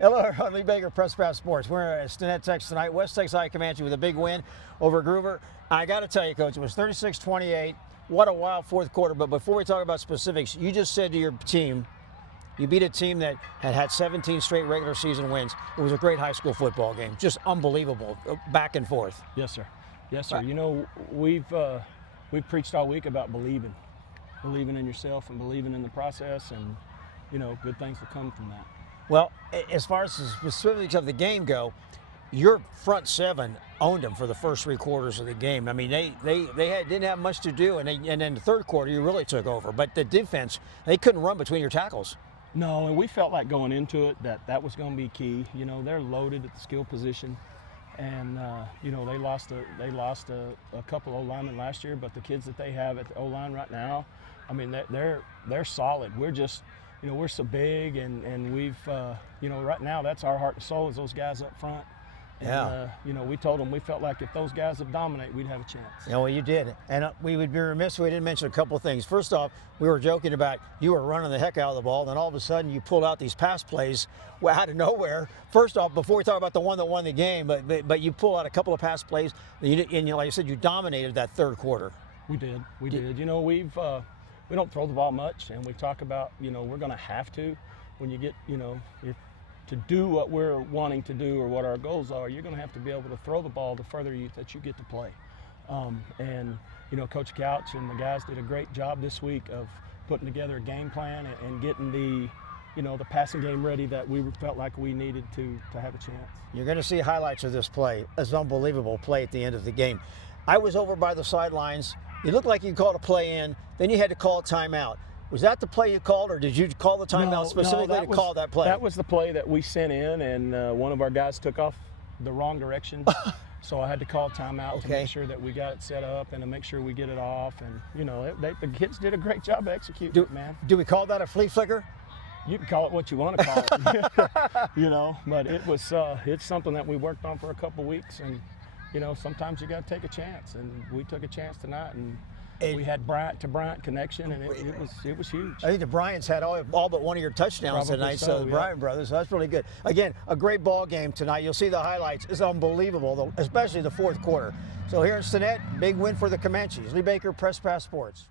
Hello, Lee Baker, Press Pass Sports. We're at Stinnett, Texas tonight. West Texas High Comanche with a big win over Gruver. I got to tell you, Coach, it was 36-28. What a wild fourth quarter. But before we talk about specifics, you just said to your team, you beat a team that had had 17 straight regular season wins. It was a great high school football game. Just unbelievable, back and forth. Yes, sir. Yes, sir. You know, we've preached all week about believing in yourself and believing in the process, and you know, good things will come from that. Well, as far as the specifics of the game go, your front seven owned them for the first three quarters of the game. I mean, they didn't have much to do, and then the third quarter you really took over. But the defense, they couldn't run between your tackles. No, and we felt like going into it that was going to be key. You know, they're loaded at the skill position, and you know, they lost a couple O-linemen last year, but the kids that they have at the O-line right now, I mean, they're solid. We're just, you know, we're so big, and we've, you know, right now that's our heart and soul is those guys up front. And, yeah. You know, we told them we felt like if those guys would dominate, we'd have a chance. Yeah, well, you did. And we would be remiss if we didn't mention a couple of things. First off, we were joking about you were running the heck out of the ball, and then all of a sudden you pulled out these pass plays out of nowhere. First off, before we talk about the one that won the game, but you pull out a couple of pass plays, and you, like I said, you dominated that third quarter. We did. We did. You know, we don't throw the ball much, and we talk about, you know, we're going to have to when you get, you know, to do what we're wanting to do or what our goals are, you're going to have to be able to throw the ball the further that you get to play. And, you know, Coach Couch and the guys did a great job this week of putting together a game plan and getting the, you know, the passing game ready that we felt like we needed to have a chance. You're going to see highlights of this play. It's an unbelievable play at the end of the game. I was over by the sidelines. It looked like you called a play in, then you had to call a timeout. Was that the play you called, or did you call the timeout specifically to call that play? That was the play that we sent in, and one of our guys took off the wrong direction. So I had to call timeout to make sure that we got it set up and to make sure we get it off. And, you know, the kids did a great job executing it, man. Do we call that a flea flicker? You can call it what you want to call it, you know, but it was it's something that we worked on for a couple weeks, and, you know, sometimes you got to take a chance, and we took a chance tonight, and we had Bryant to Bryant connection, and it was huge. I think the Bryants had all but one of your touchdowns tonight, so the Bryant brothers, so that's really good. Again, a great ball game tonight. You'll see the highlights. It's unbelievable, especially the fourth quarter. So here in Stinnett, big win for the Comanches. Lee Baker, Press Pass Sports.